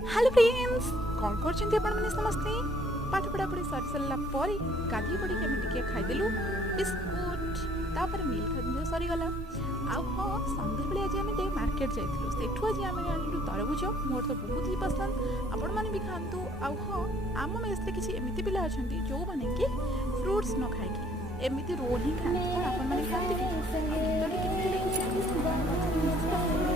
Hello friends, कौन करछन्ती आपण माने समस्ते? पाठ पढ़ा पढ़ी सरी सरला परे गाधी पड़ी के टिके खाइदेलु बिस्कुट तापर मिल खाद्य सरी गला। आउ हाँ, संध्या बेले आज आम मार्केट जाइलु, सेठू आज आम आनिलु तरबुज। मोर तो बहुत ही पसंद, आपण माने भी खातु। आउ हाँ, आम मेसरे किसी एमिति पिला अछंती जो माने कि फ्रूट्स न खाइकी एमिति रोल ही खाती। तो आपण माने खाती कि? आ भितर केमिति लागुची?